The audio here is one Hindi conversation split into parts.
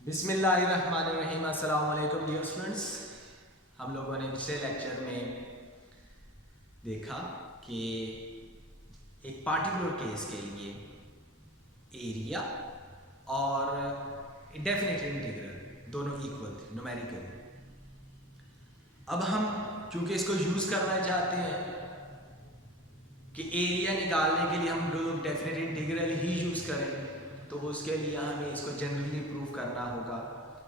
बिस्मिल्लाहिर्रहमानिर्रहीम। अस्सलाम वालेकुम डियर स्टूडेंट्स। हम लोगों ने पिछले लेक्चर में देखा कि एक पार्टिकुलर केस के लिए एरिया और डेफिनेट इंटीग्रल दोनों इक्वल थे न्यूमेरिकल। अब हम चूंकि इसको यूज़ करना चाहते हैं कि एरिया निकालने के लिए हम लोग डेफिनेट इंटीग्रल ही यूज़ करें, तो उसके लिए हमें इसको जनरली प्रूव करना होगा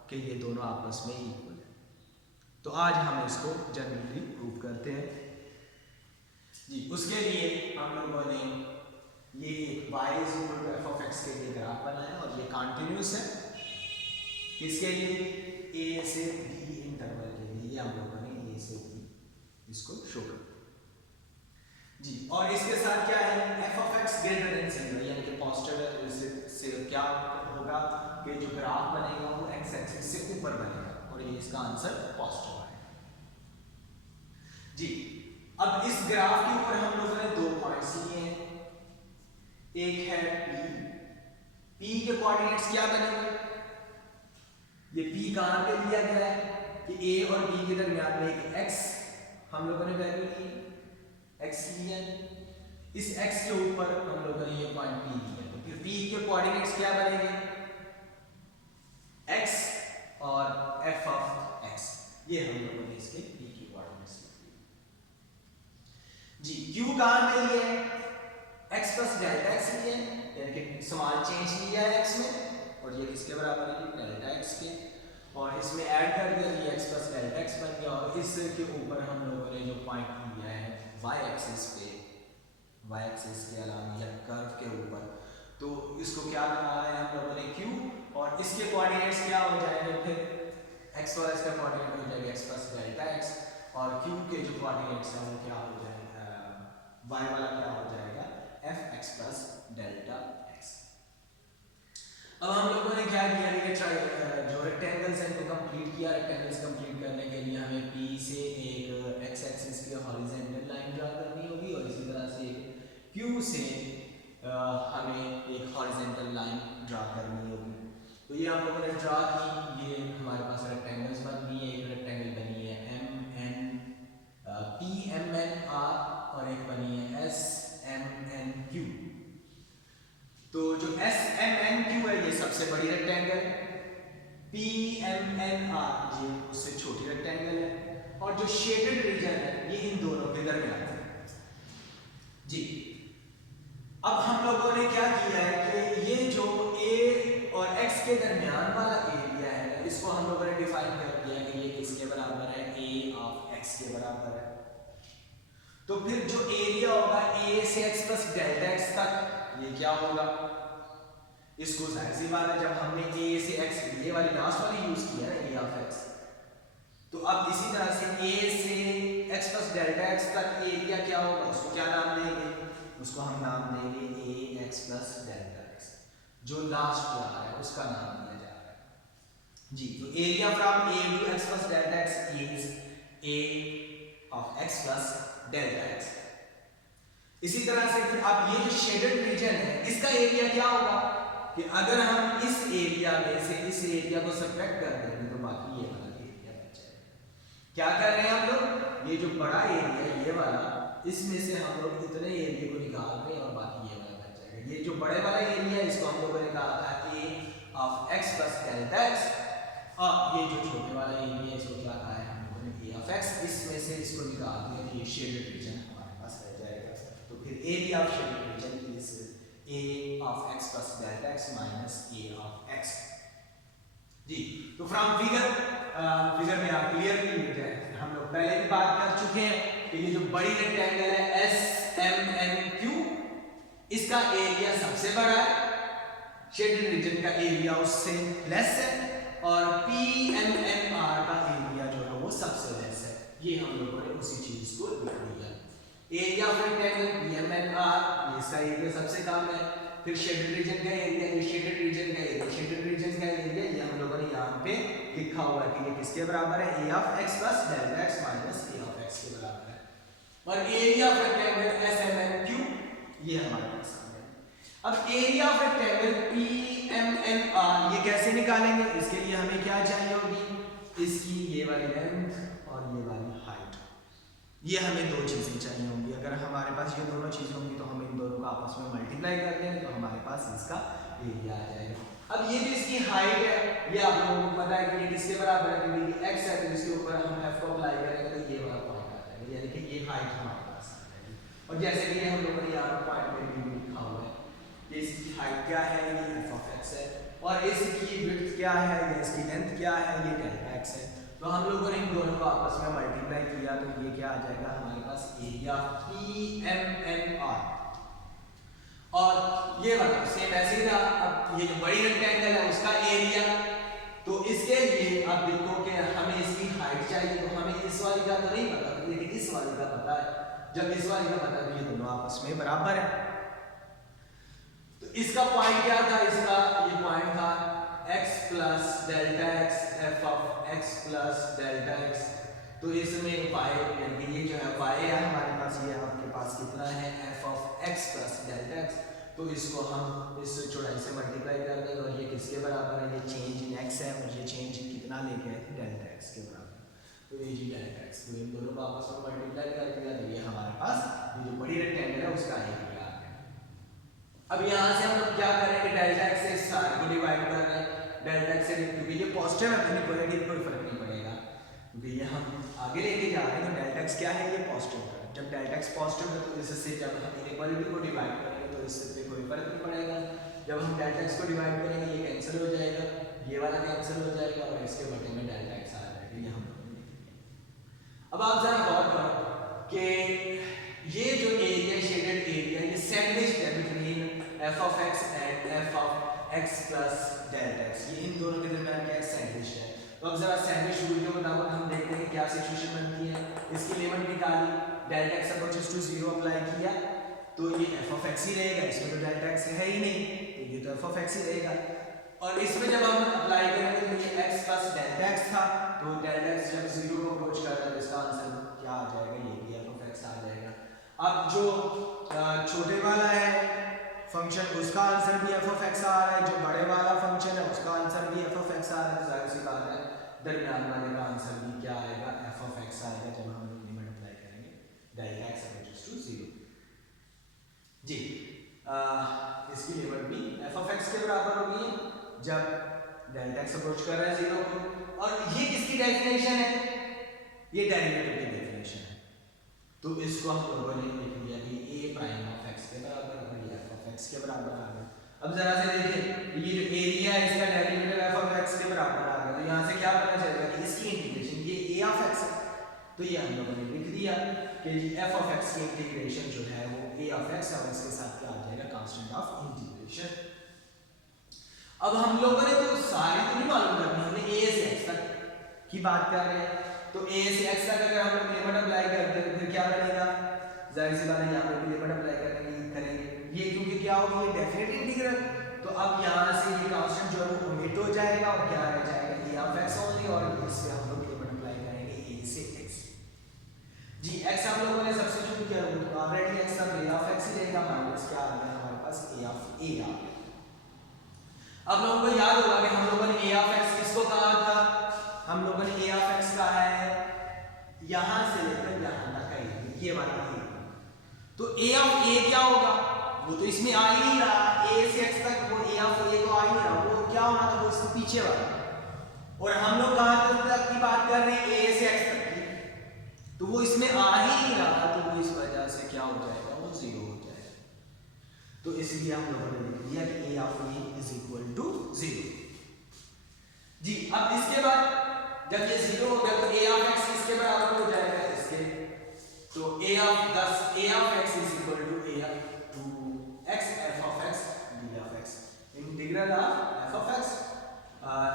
कि ये दोनों आपस में इक्वल है। तो आज हम इसको जनरली प्रूव करते हैं जी। उसके लिए हम लोगों ने ये एक y f of x के लिए ग्राफ बनाया और ये कॉन्टिन्यूस है। किसके लिए? a से b इंटरवल के लिए। ये हम लोगों ने a से b इसको शो कर जी। और इसके साथ क्या है? f of x greater than 0, यानी कि पॉजिटिव से क्या होगा कि जो ग्राफ बनेगा वो x एक्सिस से ऊपर बनेगा और ये इसका आंसर पॉजिटिव आएगा जी। अब इस ग्राफ के ऊपर हम लोगों ने दो पॉइंट्स लिए हैं। एक है p के कोऑर्डिनेट्स क्या बनेंगे? ये p कहां पे लिया गया है कि a और b के दरमियान में एक x हम लोगों ने वैल्यू ली, x लिया। इस x के ऊपर हम लोगों ने ये पॉइंट p लिया, तो फिर p के कोऑर्डिनेट्स क्या बनेंगे? x और f of x। ये हम लोगों ने इसके p के कोऑर्डिनेट्स लिए जी। q कहां पे लिया है? x प्लस डेल्टा x लिए, यानी कि स्मॉल चेंज लिया है x में और ये किसके बराबर है? डेल्टा x के। और इसमें ऐड कर दिया, ये x प्लस डेल्टा x बन गया। और इसके ऊपर हम लोगों ने जो पॉइंट लिया है y एक्सिस पे, y एक्सिस के अलावा या कर्व के ऊपर, तो इसको क्या बना है हम लोगों ने q, और इसके कोऑर्डिनेट्स क्या हो जाएंगे? फिर x और इसका कोऑर्डिनेट हो जाएगा x प्लस डेल्टा x, और q के जो कोऑर्डिनेट्स हैं वो क्या हो जाएगा? y वाला क्या हो जाएगा? f x plus delta x। अब हम लोगों ने क्या किया कि जो रेक्टेंगल्स हैं इनको कंप्लीट किया। रेक्टेंगल्स कंप्लीट करने के लिए हमें P से एक x एक्सिस की हॉरिजॉन्टल लाइन ड्रा करनी होगी और इसी तरह से Q से हमें एक हॉरिजॉन्टल लाइन ड्रा करनी होगी। तो ये हम लोगों ने ड्रा की। ये हमारे पास रेक्टेंगल्स बन गई है। एक रेक्टेंगल बनी है PMNR और एक बनी है SMNQ। तो जो SMNQ है ये सबसे बड़ी रेक्टेंगल है, PMNR ये उससे छोटी रेक्टेंगल है, और जो शेडेड रीजन है ये इन दोनों के दरमियान है जी। अब हम लोगों ने क्या किया है कि ये जो A और X के दरमियान वाला एरिया है इसको हम लोगों ने डिफाइन कर दिया कि ये किसके बराबर है? A of X के बराबर है। तो फिर जो एरिया होगा A से X प्लस डेल्टा X तक, ये क्या होगा? इसको जाहिर सी बात है जब हमने a से x ये वाली लास्ट वाली यूज किया है a ऑफ x, तो अब इसी तरह से a से x प्लस डेल्टा x तक एरिया क्या होगा? उसको क्या नाम देंगे? उसको हम नाम देंगे a x plus delta x। जो लास्ट पे आ रहा है उसका नाम दिया जा रहा है जी। तो area from a to x plus delta x is a of x plus delta x। इसी तरह से फिर अब ये जो शेडेड रीजन है इसका एरिया क्या होगा कि अगर हम इस एरिया में से इस एरिया को सब्ट्रैक्ट कर देंगे तो बाकी ये वाला एरिया बच जाएगा। क्या कर रहे हैं हम लोग? ये जो बड़ा एरिया ये वाला, इसमें से हम लोग इतने एरिया को निकाल रहे हैं और बाकी ये वाला बच जाएगा। ये जो बड़े वाला एरिया है इसको हम लोगों ने कहा था a of x plus delta x, और ये जो छोटे वाला एरिया है इसको क्या कहा है हम लोगों ने? a of x। इसमें से इसको निकाल दिया तो ये शेडेड रीजन हमारे पास रह जाएगा। तो फिर area of shaded region is a of x plus delta x minus a of x जी। तो फ्रॉम फिगर में आप क्लियरली मिल जाए, हम लोग पहले भी बात कर चुके हैं कि ये जो बड़ी रेक्टेंगल है SMNQ, इसका एरिया सबसे बड़ा है, शेडेड रीजन का एरिया उससे लेस है, और PMNR का एरिया जो है वो सबसे लेस है। ये हम लोगों ने उसी चीज को लिख दिया। एरिया ऑफ रेक्टेंगल PMNR, ये इसका एरिया सबसे कम है। फिर शेडेड रीजन का एरिया, ये शेडेड रीजन का एरिया, शेडेड रीजन का एरिया ये हम लोगों ने यहाँ पे लिखा हुआ है कि ये किसके बराबर है? a of x plus delta x minus a of x के बराबर है। और एरिया ऑफ रेक्टेंगल SMNQ ये हमारे पास है। अब एरिया ऑफ रेक्टेंगल PMNR ये कैसे निकालेंगे? इसके लिए हमें क्या चाहिए होगी? इसकी ये वाली लेंथ और ये वाली हाइट, ये हमें दो चीजें चाहिए होंगी। अगर हमारे पास ये दोनों चीजें होंगी तो हम इन दोनों को आपस में मल्टीप्लाई कर देंगे तो हमारे पास इसका एरिया आ जाएगा। अब ये जो इसकी हाइट है ये आप लोगों को पता है कि ये किसके बराबर है, क्योंकि ये x है तो इसके ऊपर हम f को अप्लाई करेंगे तो ये वाला पॉइंट आ जाएगा, यानी कि ये हाइट हमारे पास आ जाएगी। और जैसे कि हम लोगों ने यहाँ पॉइंट में भी लिखा हुआ है, ये इसकी हाइट क्या है, ये f of x है, और इसकी विड्थ क्या है या इसकी लेंथ क्या है, ये डेल्टा x है। तो हम लोगों ने इन दोनों को आपस में मल्टीप्लाई किया तो ये क्या आ जाएगा हमारे पास एरिया PMNR। और ये वाला सेम ऐसे ही था। अब ये जो बड़ी रेक्टेंगल है उसका एरिया, तो इसके लिए आप देखो कि हमें इसकी हाइट चाहिए, तो हमें इस वाली का तो नहीं पता लेकिन इस वाली का पता है। जब इस वाली का पता है तो ये दोनों आपस में बराबर है। तो इसका पॉइंट क्या था, इसका ये पॉइंट था x plus delta x f of x plus delta x। तो इसमें y यानी कि ये जो है y है हमारे पास, ये आपके पास कितना है f of x plus delta x। तो इसको हम इस चौड़ाई से मल्टीप्लाई कर देंगे और ये किसके बराबर है, ये चेंज इन x है और ये चेंज कितना लेके आए थे डेल्टा x के बराबर। तो ये जी डेल्टा x, तो इन दोनों को आपस में मल्टीप्लाई कर दिया तो ये हमारे पास ये जो बड़ी रेक्टेंगल है उसका एरिया आ गया। अब यहाँ से हम लोग क्या करेंगे, डेल्टा x से इस सारे को डिवाइड कर रहे हैं, डेल्टा x से, क्योंकि ये पॉजिटिव है तो इनइक्वालिटी कोई फर्क नहीं पड़ेगा क्योंकि ये हम आगे लेके जा रहे हैं। तो डेल्टा x क्या है, ये पॉजिटिव है। जब डेल्टा x पॉजिटिव है तो इससे जब हम इनइक्वालिटी को डिवाइड करेंगे तो इससे कोई फर्क नहीं पड़ेगा। जब हम डेल्टा x को डिवाइड करेंगे ये कैंसिल हो जाएगा, ये वाला कैंसिल हो जाएगा और इसके बटे में डेल्टा x आ जाएगा। ये हम अब आप जरा गौर करो कि ये जो एरिया शेडेड एरिया ये सैंडविच है between f of x and f of x plus delta x, ये इन दोनों के दरमियान क्या सैंडविच है। तो अब जरा सैंडविच रूल के मुताबिक हम देखते हैं क्या सिचुएशन बनती है। इसकी लिमिट निकाली, delta x approaches to 0 apply किया तो ये f ऑफ x ही रहेगा, इसमें तो डेल्टा x है ही नहीं तो ये तो f ऑफ x ही रहेगा। और इसमें जब हम अप्लाई करेंगे तो ये x प्लस डेल्टा x था, तो डेल्टा x जब 0 को अप्रोच कर रहा है तो इसका आंसर क्या आ जाएगा, ये भी f ऑफ x आ जाएगा। अब जो छोटे वाला है फंक्शन उसका आंसर भी f ऑफ x आ रहा है, जो बड़े वाला फंक्शन है उसका आंसर भी f ऑफ x आ रहा है, तो जाहिर सी बात है दरमियान वाले का आंसर भी क्या आएगा, f ऑफ x आएगा जब हम लिमिट अप्लाई करेंगे डेल्टा x अप्रोचेस टू 0। जी इसकी लिमिट भी f ऑफ x के बराबर होगी जब डेल्टा x अप्रोच कर रहा है 0 को। और ये किसकी डेफिनेशन है, ये डेरिवेटिव की डेफिनेशन है। तो इसको हम लोगों ने लिख दिया कि a प्राइम ऑफ x के बराबर और ये f ऑफ x के बराबर आ गया। अब जरा से देखिए ये जो एरिया है इसका डेरिवेटिव f ऑफ x के बराबर आ गया, तो यहाँ से क्या पता चलेगा कि इसकी इंटीग्रेशन ये a ऑफ x है, तो ये हम लोगों ने लिख दिया कि f ऑफ x की इंटीग्रेशन जो है वो a ऑफ x और इसके साथ क्या आ जाएगा, कांस्टेंट ऑफ इंटीग्रेशन। अब हम लोगों ने तो सारी तो नहीं मालूम करनी, हमने a से x तक की बात कर रहे हैं, तो a से x तक अगर हम लोग लिमिट अप्लाई करते हैं फिर क्या बनेगा, जाहिर सी बात है यहाँ पे भी लिमिट अप्लाई करेंगे ये क्योंकि क्या होगा ये डेफिनेट इंटीग्रल, तो अब यहाँ से ये कांस्टेंट जो है वो ओमिट हो जाएगा और क्या रह जाएगा a ऑफ x ओनली, और इससे हम लोग लिमिट अप्लाई करेंगे a से x। जी x हम लोगों ने सब्स्टिट्यूट किया तो ऑलरेडी x का a ऑफ x ही रहेगा, माइनस क्या आ गया हमारे पास a ऑफ a आ गया। अब लोगों को याद होगा कि हम लोगों ने a ऑफ x किसको कहा था, हम लोगों ने a ऑफ x कहा है यहां से लेकर यहां तक है ये वाला a, तो a ऑफ a क्या होगा, वो तो इसमें आ ही नहीं रहा, a से x तक वो a ऑफ a को आ ही नहीं रहा, वो क्या होना था वो इसके पीछे वाला, और हम लोग कहां तक की बात कर रहे हैं a से x तक की, तो वो इसमें आ ही नहीं रहा, तो वो इस वजह से क्या हो जाएगा, वो 0 हो जाएगा। तो इसलिए हम लोगों ने लिख दिया कि a of a is equal to 0। जी अब इसके बाद जब ये 0 हो गया तो a ऑफ x किसके बराबर हो जाएगा, इसके, तो a of x is equal to a to x f of x d of x integral of f of x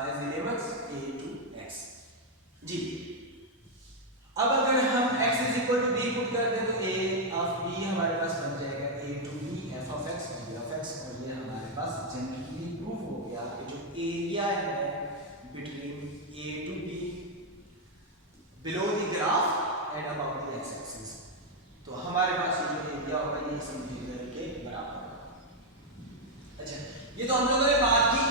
as limits a to x। जी अब अगर हम x is equal to b put कर दें तो a ऑफ b हमारे पास बन जाएगा a to b f of x और d ऑफ x, और ये हमारे पास जनरली प्रूव हो गया कि जो एरिया है between a to b below the graph and about the x axis, तो हमारे पास ये जो एरिया होगा ये इस इंटीग्रल के बराबर होगा। अच्छा ये तो हम लोगों ने बात की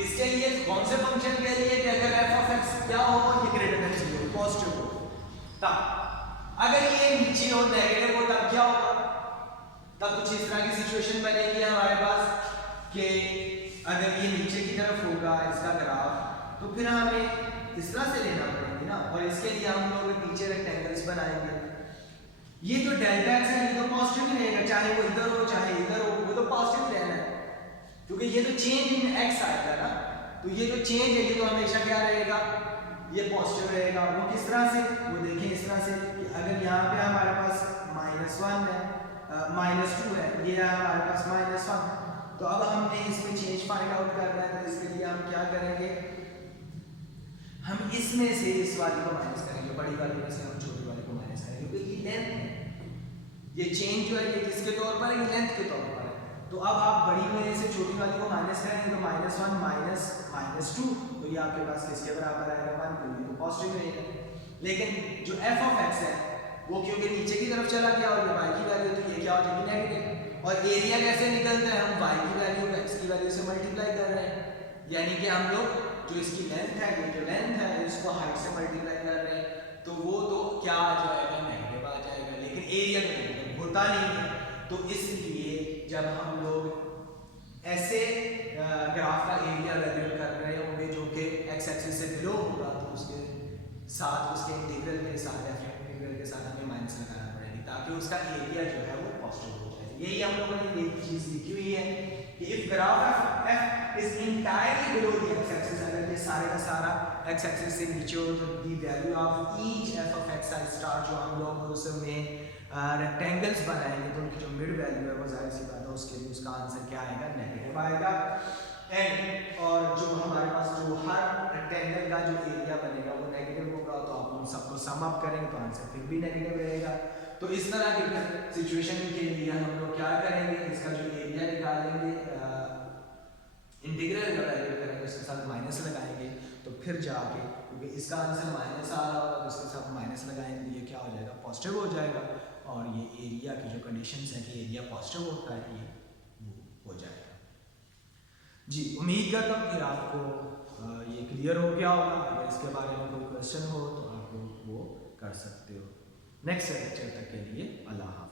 इसके लिए कौन से फंक्शन के लिए कि अगर एफ ऑफ एक्स क्या हो ये ग्रेटर देन 0 पॉजिटिव हो, तब अगर ये नीचे हो नेगेटिव हो तब क्या होगा, तब कुछ इस तरह की सिचुएशन बनेगी हमारे पास कि अगर ये नीचे की तरफ होगा इसका ग्राफ तो फिर हमें इस तरह से लेना पड़ेगा ना, और इसके लिए हम लोग नीचे रेक्टेंगल्स बनाएंगे। ये जो डेल्टा एक्स है ये तो पॉजिटिव ही रहेगा, चाहे वो इधर हो चाहे इधर हो, वो तो पॉजिटिव रहना है क्योंकि ये तो चेंज इन एक्स आएगा ना, तो ये जो चेंज है ये तो हमेशा क्या रहेगा, ये पॉजिटिव रहेगा। वो किस तरह से, वो देखें इस तरह से कि अगर यहाँ पे हमारे पास -1 है -2 है, ये है हमारे पास -1, तो अब हमने इसमें चेंज फाइंड आउट करना है, तो इसके लिए हम क्या करेंगे, हम इसमें से इस वाली को माइनस करेंगे, बड़ी वाली में से हम छोटी वाली को माइनस करेंगे क्योंकि ये लेंथ है, ये चेंज जो है ये किसके तौर पर है, लेंथ के तौर पर है। तो अब आप बड़ी में से छोटी वाली को माइनस करेंगे तो -1 -2, तो ये आपके पास किसके बराबर आएगा 1, क्योंकि तो पॉजिटिव रहेगा। लेकिन जो f ऑफ x है वो क्योंकि नीचे की तरफ चला गया और ये y की वैल्यू, तो ये क्या हो जाएगी नेगेटिव। और एरिया कैसे निकलता है, हम y की वैल्यू को x की वैल्यू से मल्टीप्लाई कर रहे हैं, यानी कि हम लोग जो इसकी लेंथ है, ये जो लेंथ है इसको हाइट से मल्टीप्लाई कर रहे हैं, तो वो तो क्या आ जाएगा, नेगेटिव आ जाएगा, लेकिन एरिया तो नेगेटिव होता नहीं है। तो इसलिए जब हम लोग ऐसे ग्राफ का एरिया वैल्यू कर रहे होंगे जो कि x एक्सिस से बिलो होगा, तो उसके साथ उसके इंटीग्रल के साथ या फिर इंटीग्रल के साथ हमें माइनस लगाना पड़ेगी ताकि उसका एरिया जो है वो पॉजिटिव हो जाए। यही हम लोगों ने एक चीज लिखी हुई है कि if graph f is entirely below the x axis, अगर ये सारे का सारा x एक्सिस से नीचे हो तो the value of each f of x star जो हम लोग उसमें रेक्टेंगल्स बनाएंगे तो उनकी जो मिड वैल्यू है वो जाहिर सी बात है उसके लिए उसका आंसर क्या आएगा, नेगेटिव आएगा। एंड और जो हमारे पास जो हर रेक्टेंगल का जो एरिया बनेगा वो नेगेटिव होगा, तो आप उन सबको सम अप करेंगे तो आंसर फिर भी नेगेटिव रहेगा। तो इस तरह की सिचुएशन के लिए हम लोग क्या करेंगे, इसका जो एरिया निकालेंगे, इंटीग्रल का वैल्यू करेंगे, उसके साथ माइनस लगाएंगे, तो फिर जाके क्योंकि इसका आंसर माइनस आ रहा होगा तो इसके साथ माइनस लगाएंगे तो ये क्या हो जाएगा, पॉजिटिव हो जाएगा, और ये एरिया की जो कंडीशंस है कि एरिया पॉजिटिव होता है ये वो हो जाएगा। जी उम्मीद करता हूँ कि आपको ये क्लियर हो गया होगा। अगर इसके बारे में कोई क्वेश्चन हो तो आप वो कर सकते हो। नेक्स्ट लेक्चर तक के लिए अल्लाह हाफ़िज़।